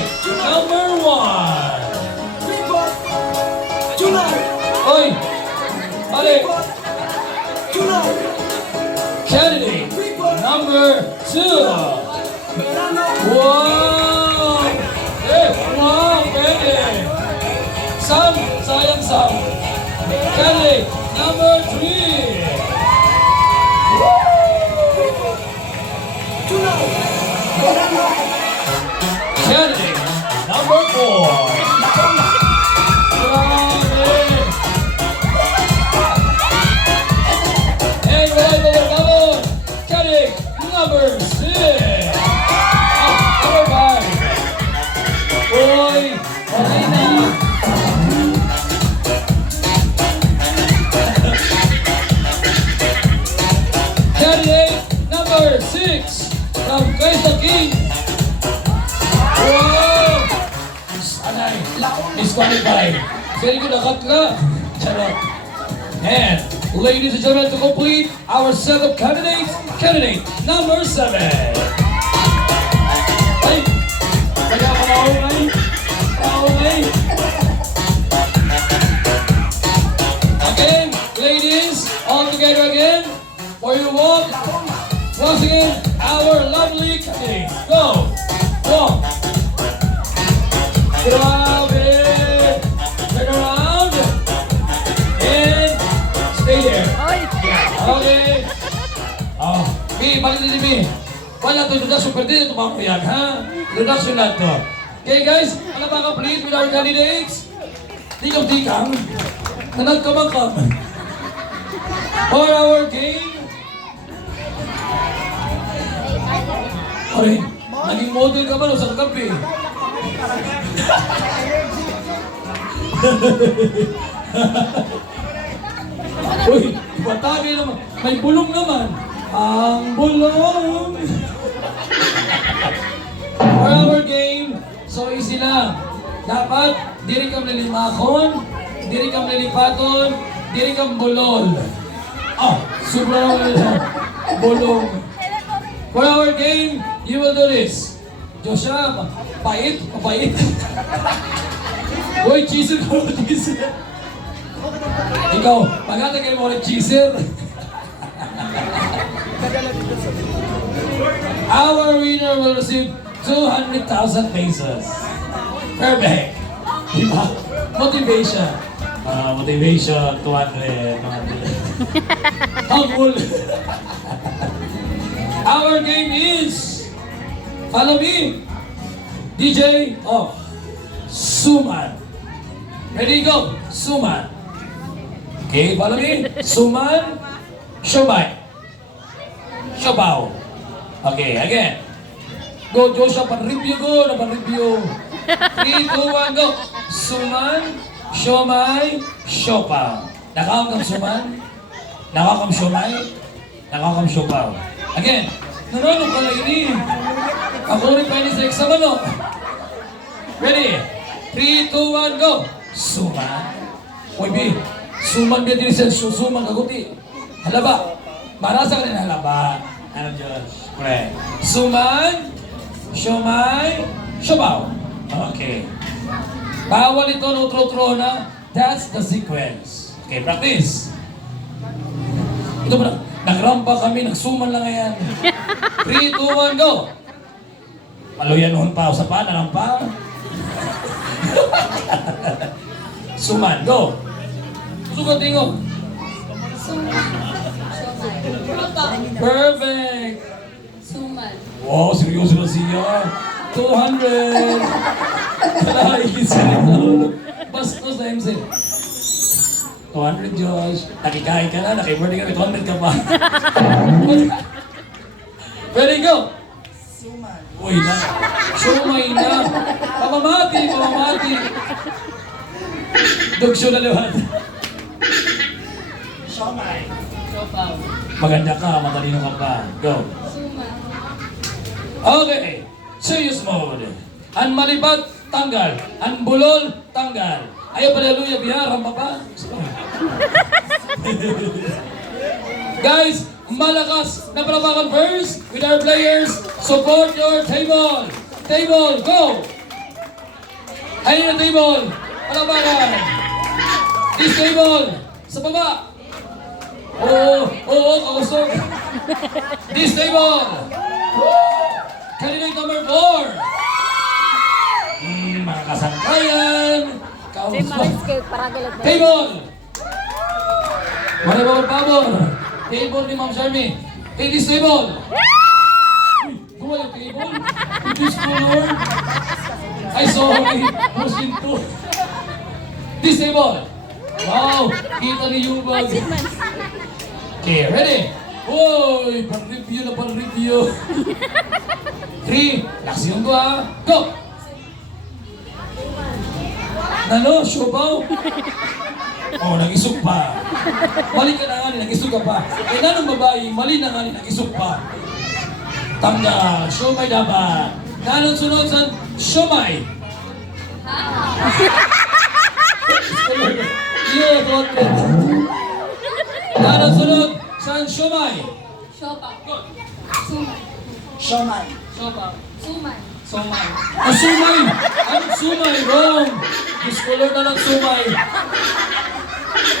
Candidate number 1. Oi! Balik! Candidate number 2. Wow! Wow! Pwede! Sam! Sayang Sam! Candidate number 3. Candidate number 4. And right over double. Candidate number 6. Number 5. Uy, okay na. Candidate number 6 from Quezon King. Wow! Sanay. Disqualified. Very good, nakat ka. Charot. And, ladies and gentlemen, to complete our set of candidates, candidate number 7. Ay! Kaya ka naungay. Naungay. Again, ladies, all together again. For your walk. Once again, our lovely candidates. Go! Walk! Grabe! Turn around! And stay there. Okay. Oh, B, balik din si B. Wala to introduction, pero dito tumako yan, ha? Introduction lang to. Okay guys, palapakan please with our candidates. Tikam-tikam. Nanagkamangkam. For our game. Oy, naging model ka ba no sa kagabi? Uy, patagay naman. May bulong naman. Ang bulong. For our game, so easy lang. Dapat, diri kang lilimakon, diri kang lilipaton, diri kang bulol. Sobrang bulong. For our game, you will do this. Joshua, pait, mapait. Uy, cheeser ko, cheeser. Ikaw, pagkatagay mo ulit cheeser. Our winner will receive 200,000 pesos. Perfect. Diba? Motivation. Motivation, 200. Humble. Our game is, follow me, DJ of Suman. Ready, go, Suman. Okay, follow me, Suman, Shomai, Shobaw. Okay, again. Go, Joshua, pan-review go, pan-review. 3, 2, 1, go. Suman, Shomai, Shopaw. Nakakam kang Suman, nakakam Shomai, nakakam Shopaw. Again, nanonong ka na ini. Ako rin pa ini sa exam, ano? Ready? 3, 2, 1, go! Suman. Uy, B. Suman biya din siya. Suman kaguti. Halaba. Marasa ka din halaba. Ano, Josh? Correct. Suman. Shomai. Shobaw. Okay. Bawal ito ng utro-utro na. That's the sequence. Okay, practice. Ito ba na? Nagrampa kami, nagsuman lang yan. 3, 2, 1, go! Maluyan noon pa, sa pa, narampa. Suman, go! Susugot tingo. Perfect! Suman. Wow, seryoso na siya. 200! Ay, kisarito. Bastos na MC. 200, Josh. Nakikain ka na, nakibirthday ka, 200 ka pa. Ready, go! Suman. Uy na. Sumay na. Pamamati, pamamati. Dugsyo na liwan. Shomai. Shopaw. Maganda ka, matalino ka pa. Go. Suman. Okay. Serious mode. Ang malibat, tanggal. Ang bulol, tanggal. Ayaw pa hallelujah, biharam pa pa. Guys, malakas na palapakan first with our players. Support your table. Table, go! Ayun ang table. Palabanan. This table. Sa baba. Oo, kausog. This table. Candidate number 4. Mga kasangkayan. Kausog. Table. Mari ba pabor? Table ni Ma'am Sharmi. Hey, this table. Who are the table? This color. I saw me pushing to. This table. Wow, kita ni Yubag. Okay, ready? Uy, pang-review na pang-review. 3, laksyon ko ha. Go! Nalo, siopaw? Oh, nag-isog pa. Mali ka na nga ni, nag-isog ka pa. Eh, nanong babae, mali na nga ni, nag-isog pa. Tanggal, siomay dapat. Nanong sunod sa siomay? Yeah, content. Nanong sunod sa siomay? Siopaw. Sumay. Siomay. Siopaw. Sumay. Somay. Sumay! Ang sumay, wrong! Discolor na ng sumay.